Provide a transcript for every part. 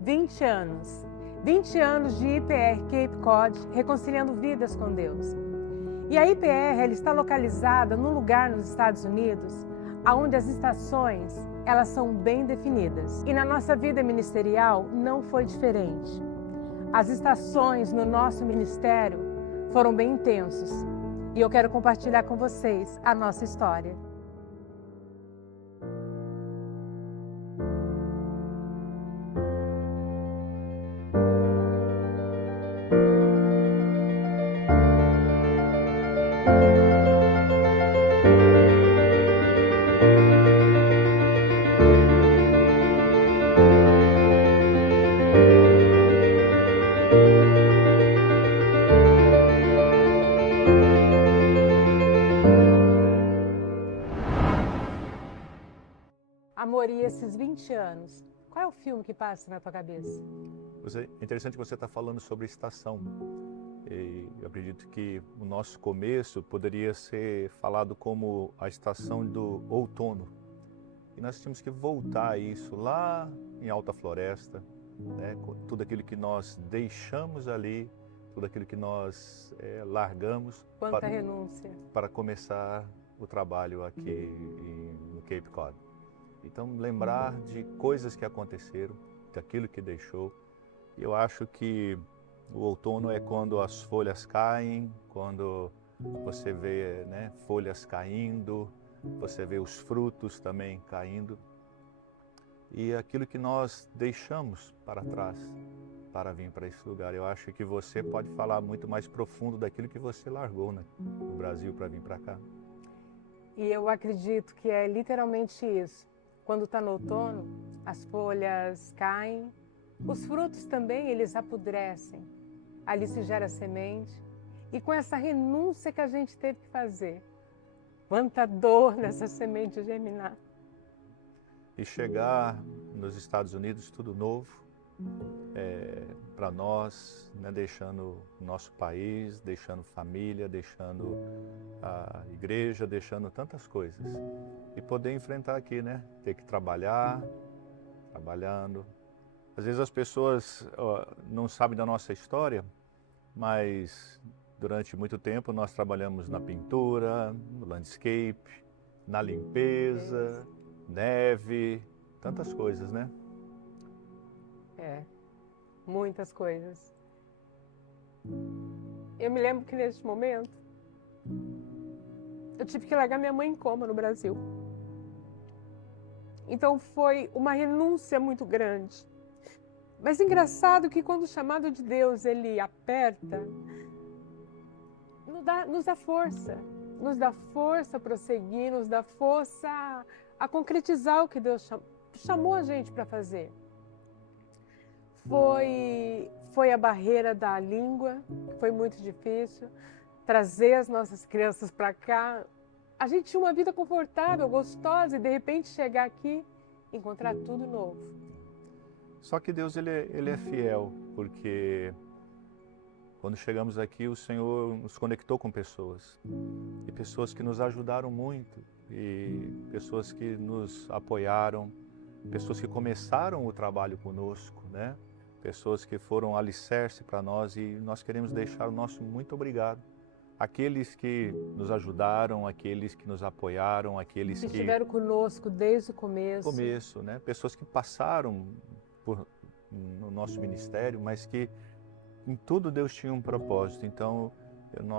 20 anos. 20 anos de IPR Cape Cod, reconciliando vidas com Deus. E a IPR ela está localizada num lugar nos Estados Unidos onde as estações elas são bem definidas. E na nossa vida ministerial não foi diferente. As estações no nosso ministério foram bem intensos. E eu quero compartilhar com vocês a nossa história. Amor, e esses 20 anos, qual é o filme que passa na tua cabeça? É interessante que você está falando sobre estação. E eu acredito que o nosso começo poderia ser falado como a estação do outono. E nós tínhamos que voltar a isso lá em Alta Floresta, né? Tudo aquilo que nós deixamos ali, tudo aquilo que nós largamos Quanta renúncia. para começar o trabalho aqui no Cape Cod. Então, lembrar de coisas que aconteceram, daquilo que deixou. Eu acho que o outono é quando as folhas caem, quando você vê, né, folhas caindo, você vê os frutos também caindo. E aquilo que nós deixamos para trás para vir para esse lugar. Eu acho que você pode falar muito mais profundo daquilo que você largou, né, no Brasil para vir para cá. E eu acredito que é literalmente isso. Quando está no outono, as folhas caem, os frutos também eles apodrecem. Ali se gera semente. E com essa renúncia que a gente teve que fazer, quanta dor nessa semente germinar. E chegar nos Estados Unidos tudo novo, para nós, né, deixando o nosso país, deixando família, deixando a igreja, deixando tantas coisas. E poder enfrentar aqui, né? Ter que trabalhar, trabalhando. Às vezes as pessoas não sabem da nossa história, mas durante muito tempo nós trabalhamos na pintura, no landscape, na limpeza, neve, tantas coisas, né? Muitas coisas. Eu me lembro que neste momento, eu tive que largar minha mãe em coma no Brasil. Então foi uma renúncia muito grande. Mas engraçado que quando o chamado de Deus ele aperta, nos dá força. Nos dá força a prosseguir, nos dá força a concretizar o que Deus chamou a gente para fazer. Foi a barreira da língua, que foi muito difícil, trazer as nossas crianças para cá. A gente tinha uma vida confortável, gostosa, e de repente chegar aqui e encontrar tudo novo. Só que Deus ele é fiel, porque quando chegamos aqui o Senhor nos conectou com pessoas, e pessoas que nos ajudaram muito, e pessoas que nos apoiaram, pessoas que começaram o trabalho conosco, né? Pessoas que foram alicerce para nós, e nós queremos deixar o nosso muito obrigado. Aqueles que nos ajudaram, aqueles que nos apoiaram, aqueles que estiveram conosco desde o começo. Né? Pessoas que passaram no nosso ministério, mas que em tudo Deus tinha um propósito. Então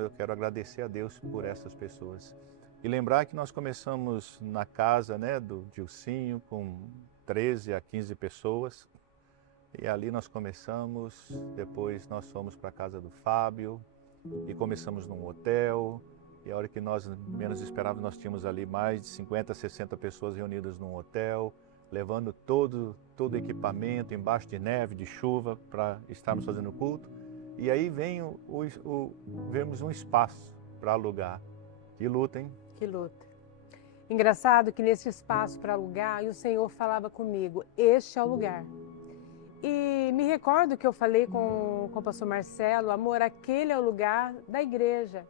eu quero agradecer a Deus por essas pessoas. E lembrar que nós começamos na casa, né, do Dilcinho, com 13 a 15 pessoas. E ali nós começamos, depois nós fomos para a casa do Fábio e começamos num hotel. E a hora que nós menos esperávamos, nós tínhamos ali mais de 50, 60 pessoas reunidas num hotel, levando todo o equipamento embaixo de neve, de chuva, para estarmos fazendo o culto. E aí vemos um espaço para alugar. Que luta, hein? Que luta. Engraçado que nesse espaço para alugar, o Senhor falava comigo, este é o lugar. E me recordo que eu falei com o pastor Marcelo, amor, aquele é o lugar da igreja.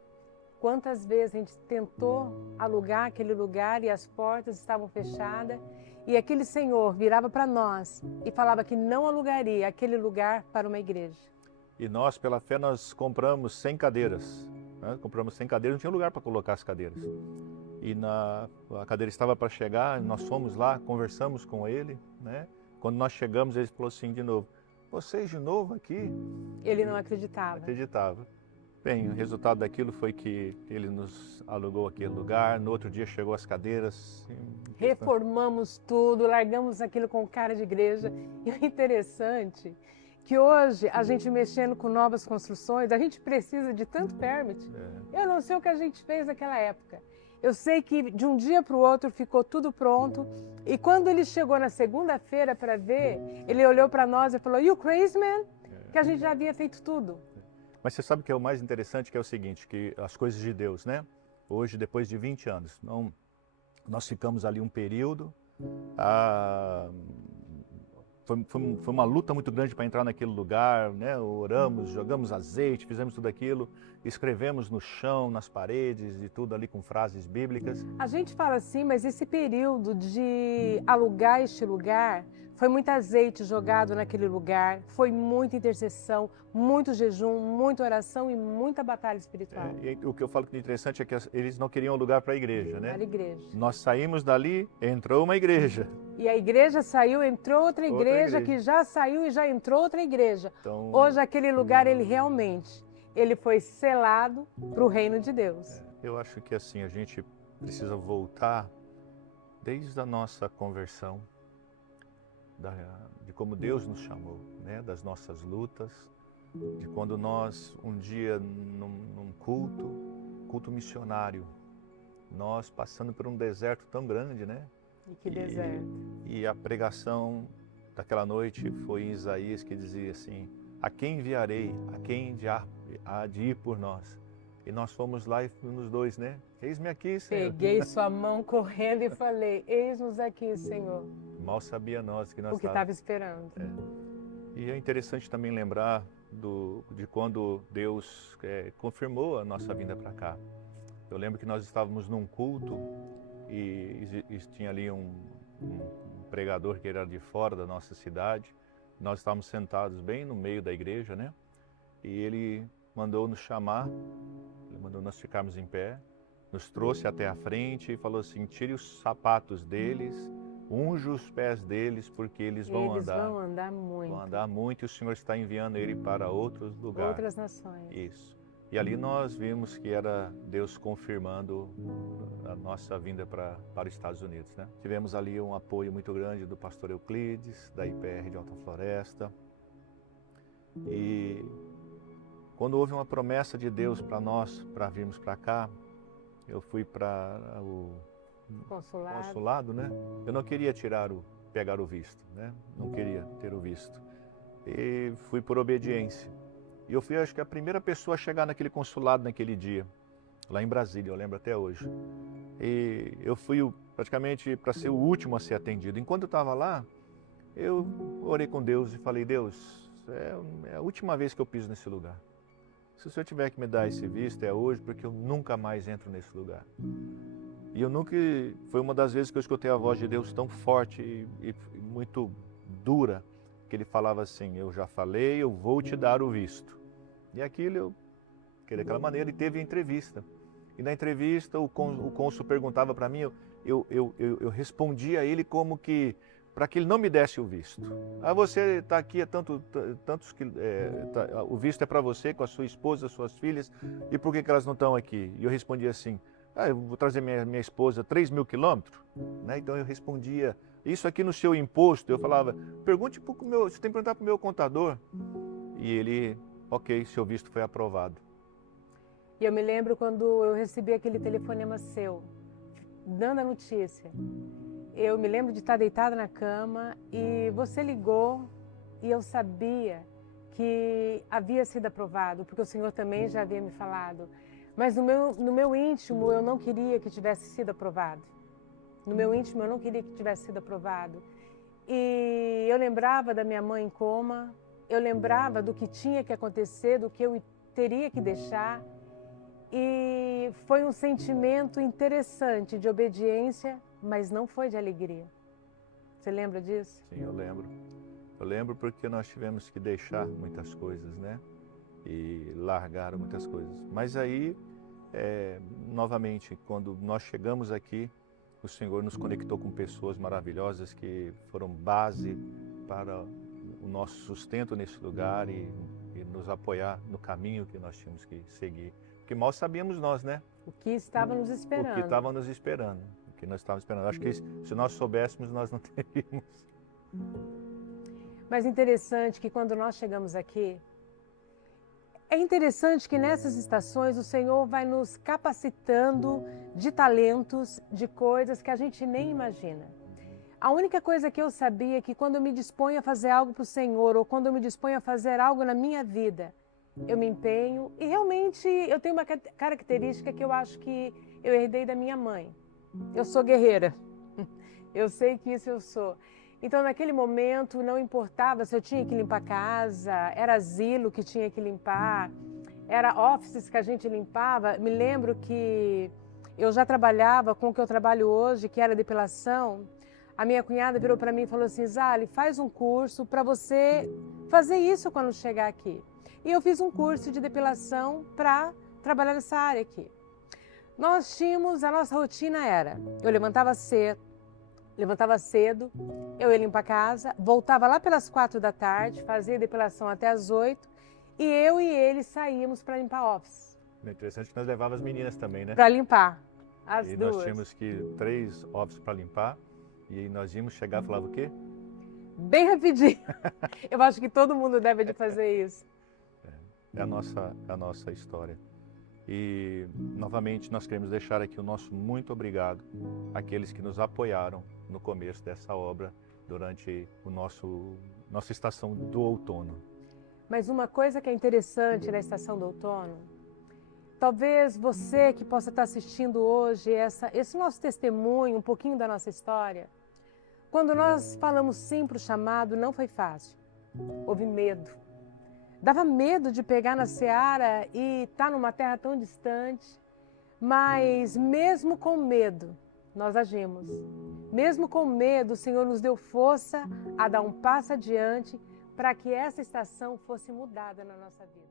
Quantas vezes a gente tentou alugar aquele lugar e as portas estavam fechadas E aquele senhor virava para nós e falava que não alugaria aquele lugar para uma igreja. E nós, pela fé, nós compramos 100 cadeiras. Né? Compramos 100 cadeiras, não tinha lugar para colocar as cadeiras. E a cadeira estava para chegar, nós fomos lá, conversamos com ele, né? Quando nós chegamos, ele falou assim de novo, vocês de novo aqui? Ele não acreditava. Acreditava. Bem, o resultado daquilo foi que ele nos alugou aquele lugar, no outro dia chegou as cadeiras. Reformamos tudo, largamos aquilo com cara de igreja. E o interessante que hoje, a gente mexendo com novas construções, a gente precisa de tanto permit. Eu não sei o que a gente fez naquela época. Eu sei que de um dia para o outro ficou tudo pronto. E quando ele chegou na segunda-feira para ver, ele olhou para nós e falou, "You crazy man?" Que a gente já havia feito tudo. Mas você sabe que é o mais interessante, que é o seguinte, que as coisas de Deus, né? Hoje, depois de 20 anos, nós ficamos ali um período, foi uma luta muito grande para entrar naquele lugar, né? Oramos, jogamos azeite, fizemos tudo aquilo, escrevemos no chão, nas paredes e tudo ali com frases bíblicas. A gente fala assim, mas esse período de alugar este lugar, foi muito azeite jogado naquele lugar, foi muita intercessão, muito jejum, muita oração e muita batalha espiritual. E o que eu falo que é interessante é que eles não queriam lugar para a igreja, né? Para a igreja. Nós saímos dali, entrou uma igreja. E a igreja saiu, entrou outra igreja, que já saiu e já entrou outra igreja. Então, hoje aquele lugar, ele realmente, ele foi selado para o reino de Deus. Eu acho que assim, a gente precisa voltar desde a nossa conversão, de como Deus nos chamou, né? Das nossas lutas, de quando nós, um dia, num culto missionário, nós passando por um deserto tão grande, né? E que deserto. E a pregação daquela noite foi em Isaías, que dizia assim, a quem enviarei, a quem há de ir por nós? E nós fomos lá e fomos dois, né? Eis-me aqui, Senhor. Peguei sua mão correndo e falei, eis-nos aqui, Senhor. Mal sabia nós que nós o que estava esperando. E é interessante também lembrar de quando Deus confirmou a nossa vinda para cá. Eu lembro que nós estávamos num culto e tinha ali um pregador que era de fora da nossa cidade. Nós estávamos sentados bem no meio da igreja, né? E ele mandou nos chamar, ele mandou nós ficarmos em pé, nos trouxe até a frente e falou assim, tire os sapatos deles, unja os pés deles, porque eles vão andar muito. Vão andar muito e o Senhor está enviando ele para outros lugares. Outras nações. Isso. E ali nós vimos que era Deus confirmando a nossa vinda para os Estados Unidos, né? Tivemos ali um apoio muito grande do pastor Euclides, da IPR de Alta Floresta. E quando houve uma promessa de Deus para nós, para virmos para cá, eu fui para o consulado, né? Eu não queria pegar o visto, né? Não queria ter o visto. E fui por obediência. E eu fui, acho que, a primeira pessoa a chegar naquele consulado naquele dia, lá em Brasília, eu lembro até hoje. E eu fui praticamente para ser o último a ser atendido. Enquanto eu estava lá, eu orei com Deus e falei, Deus, é a última vez que eu piso nesse lugar. Se o Senhor tiver que me dar esse visto, é hoje, porque eu nunca mais entro nesse lugar. E eu nunca... Foi uma das vezes que eu escutei a voz de Deus tão forte e muito dura, que ele falava assim, eu já falei, eu vou te dar o visto. E aquilo, daquela maneira, ele teve entrevista. E na entrevista, o cônsul perguntava para mim, eu respondia a ele como que, para que ele não me desse o visto. Você está aqui há o visto é para você, com a sua esposa, suas filhas, e por que elas não estão aqui? E eu respondia assim, eu vou trazer minha esposa 3 mil quilômetros, né? Então eu respondia, isso aqui no seu imposto, eu falava, pergunte para o meu, você tem que perguntar para o meu contador. E ele, ok, seu visto foi aprovado. E eu me lembro quando eu recebi aquele telefonema seu, dando a notícia. Eu me lembro de estar deitada na cama e você ligou e eu sabia que havia sido aprovado, porque o Senhor também já havia me falado. Mas no meu íntimo eu não queria que tivesse sido aprovado. No meu íntimo eu não queria que tivesse sido aprovado. E eu lembrava da minha mãe em coma, eu lembrava do que tinha que acontecer, do que eu teria que deixar. E foi um sentimento interessante de obediência, mas não foi de alegria. Você lembra disso? Sim, eu lembro. Eu lembro porque nós tivemos que deixar muitas coisas, né? E largar muitas coisas. Mas aí, novamente, quando nós chegamos aqui, o Senhor nos conectou com pessoas maravilhosas que foram base para o nosso sustento nesse lugar e nos apoiar no caminho que nós tínhamos que seguir. Porque mal sabíamos nós, né? O que estava nos O que esperando. estava nos esperando. O que nós estávamos esperando. Acho que se nós soubéssemos, nós não teríamos. Mas interessante que quando nós chegamos aqui, é interessante que nessas estações o Senhor vai nos capacitando de talentos, de coisas que a gente nem imagina. A única coisa que eu sabia é que quando eu me disponho a fazer algo para o Senhor, ou quando eu me disponho a fazer algo na minha vida, eu me empenho e realmente eu tenho uma característica que eu acho que eu herdei da minha mãe. Eu sou guerreira. Eu sei que isso eu sou. Então, naquele momento, não importava se eu tinha que limpar a casa, era asilo que tinha que limpar, era offices que a gente limpava. Me lembro que eu já trabalhava com o que eu trabalho hoje, que era depilação. A minha cunhada virou para mim e falou assim, Zali, faz um curso para você fazer isso quando chegar aqui. E eu fiz um curso de depilação para trabalhar nessa área aqui. Nós tínhamos, a nossa rotina era, eu levantava cedo, eu ia limpar a casa, voltava lá pelas 4 da tarde, fazia depilação até as 8 e eu e ele saíamos para limpar office. É interessante que nós levávamos as meninas também, né? Para limpar, as e duas. Nós tínhamos que 3 offices para limpar e nós íamos chegar e falava o quê? Bem rapidinho. Eu acho que todo mundo deve de fazer isso. É a nossa história. E, novamente, nós queremos deixar aqui o nosso muito obrigado àqueles que nos apoiaram no começo dessa obra durante nossa estação do outono. Mas uma coisa que é interessante na estação do outono, talvez você que possa estar assistindo hoje esse nosso testemunho, um pouquinho da nossa história, quando nós falamos sim para o chamado, não foi fácil. Houve medo. Dava medo de pegar na seara e estar numa terra tão distante, mas mesmo com medo, nós agimos. Mesmo com medo, o Senhor nos deu força a dar um passo adiante para que essa estação fosse mudada na nossa vida.